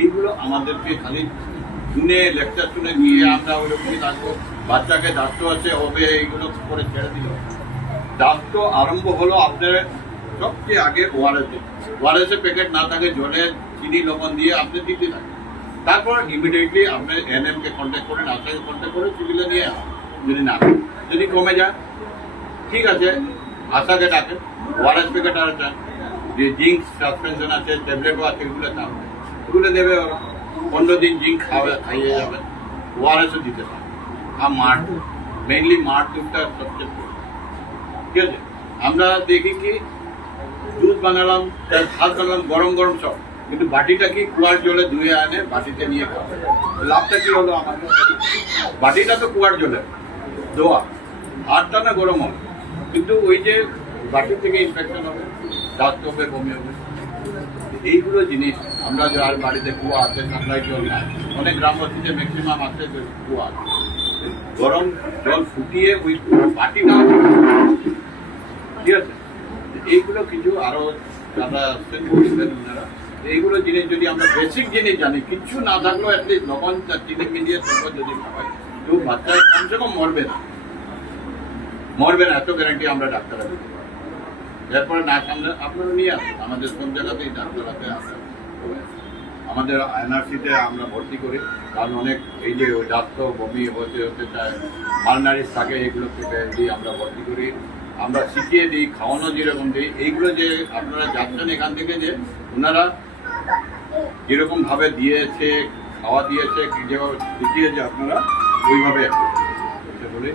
এইগুলো আমাদেরকে খালি শুনে লেকচার শুনে নিয়ে আমরা ওইরকমই থাকবো, বাচ্চাকে দায়িত্ব আছে হবে এইগুলো করে ছেড়ে দিল। দায়িত্ব আরম্ভ হলো আপনার সবচেয়ে আগে ওআরএসের প্যাকেট না থাকে জলে চিনি লবণ দিয়ে আপনি দিতে থাকেন। তারপর ইমিডিয়েটলি আপনি এনএমকে কন্ট্যাক্ট করেন, আশাকে কন্ট্যাক্ট করে সিভিলে নিয়ে আসেন। যদি না যদি কমে যায় ঠিক আছে আশাকে ডাকেন, ওআরএস প্যাকেট আর যে জিঙ্ক সাসপেনশন আছে ট্যাবলেটও আছে এগুলো না এগুলো দেবে ওরা। 15 দিন জিঙ্ক খাইয়ে যাবেন, ওআরএসও দিতে পারে। আর মাঠ মেইনলি মাঠ দুধটা সবচেয়ে ঠিক আছে। আমরা দেখি কি দুধ বানালাম ভাত বানালাম গরম গরম সব, কিন্তু বাটিটা কি কুয়ার জলে ধুয়ে আনে বাটিতে নিয়ে খাওয়া, লাভটা কি হলো আমাদের? বাটিটা তো কুয়ার জলে ধোয়া, ভাতটা না গরম হবে, কিন্তু ওই যে বাটি থেকে ইনফেকশন হবে, দাঁত হবে, বমি হবে। এইগুলো জিনিস আমরা যার বাড়িতে কুয়া আছে সাপ্লাই জল নাই, অনেক গ্রামবাসীতে ম্যাক্সিমাম আছে কুয়া আছে, গরম জল ফুটিয়ে ওই বাটিটা ঠিক আছে। এইগুলো কিছু আরো যারা আসছেন বলছেন ওনারা, এইগুলো জিনিস যদি আমরা বেসিক জিনিস জানি, কিচ্ছু না থাকলেও অ্যাটলিস্ট লবণ চিনি মিলিয়ে তখন যদি খাওয়াই তো বাচ্চা কমসে কম মরবে না, এত গ্যারান্টি আমরা ডাক্তাররা দিতে পারি। এরপরে না সামনে আপনারা নিয়ে আসেন, আমাদের কোন জায়গাতেই ডাক্তাররাতে আসেন, আমাদের এনআরসিতে আমরা ভর্তি করি, কারণ অনেক এই যে ডাক্ত বমি হতে চায় মালনারিশ থাকে, এগুলো থেকে দিয়ে আমরা ভর্তি করি, আমরা শিখিয়ে দিই, খাওয়ানো যেরকম দিই। এইগুলো যে আপনারা যাচ্ছেন এখান থেকে যে ওনারা যেরকমভাবে দিয়েছে খাওয়া দিয়েছে যেভাবে শিখিয়েছে আপনারা ওইভাবে বলে